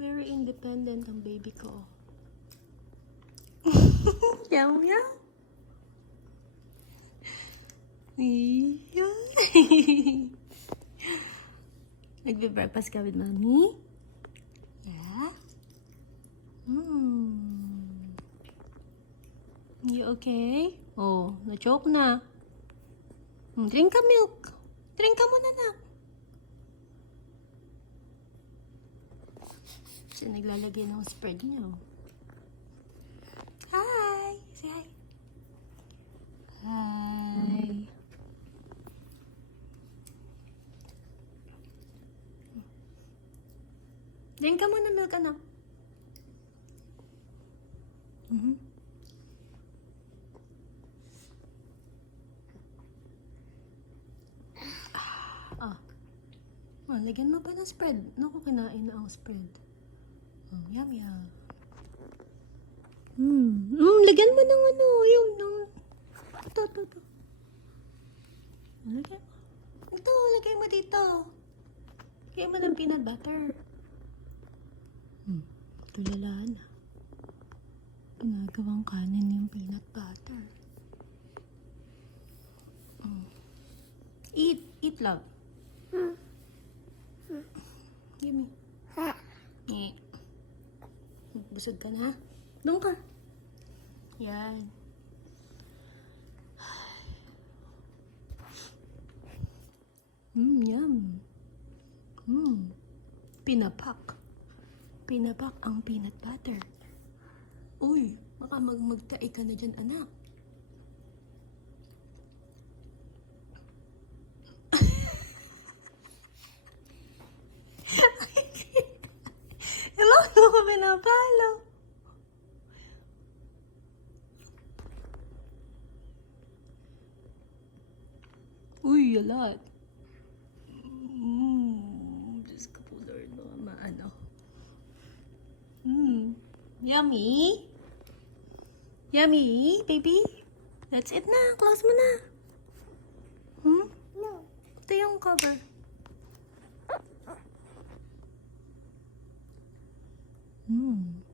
Very independent ang baby ko. Meow meow. Yeah. Nagbe-breakfast ka with mommy? Yeah? You okay? Oh, na-choke na. Drink ka milk. Drink ka muna na. Siya naglalagay ng spread niyo. Hi! Say hi. Hi. Drink ka muna milk, anak. Lagyan mo pa ng spread. Naku, kinain na ang spread. Yum, yum. Lagyan mo ng ano, yung, ito. Lagyan mo. Ito, lagay mo dito. Lagyan mo ng peanut butter. Tulala na. Ginagawang kanin yung peanut butter. Eat, love. Give me. Busog ka na? Doon ka. Yan. Yum. Pinapak. Pinapak ang peanut butter. Uy, baka magtae ka na dyan, anak. Hello, ano ko pinapalo? Uy, a lot. Diyos ko po, Lord, maano. Yummy? Yummy, baby? That's it na. Close mo na. No. Ito yung cover.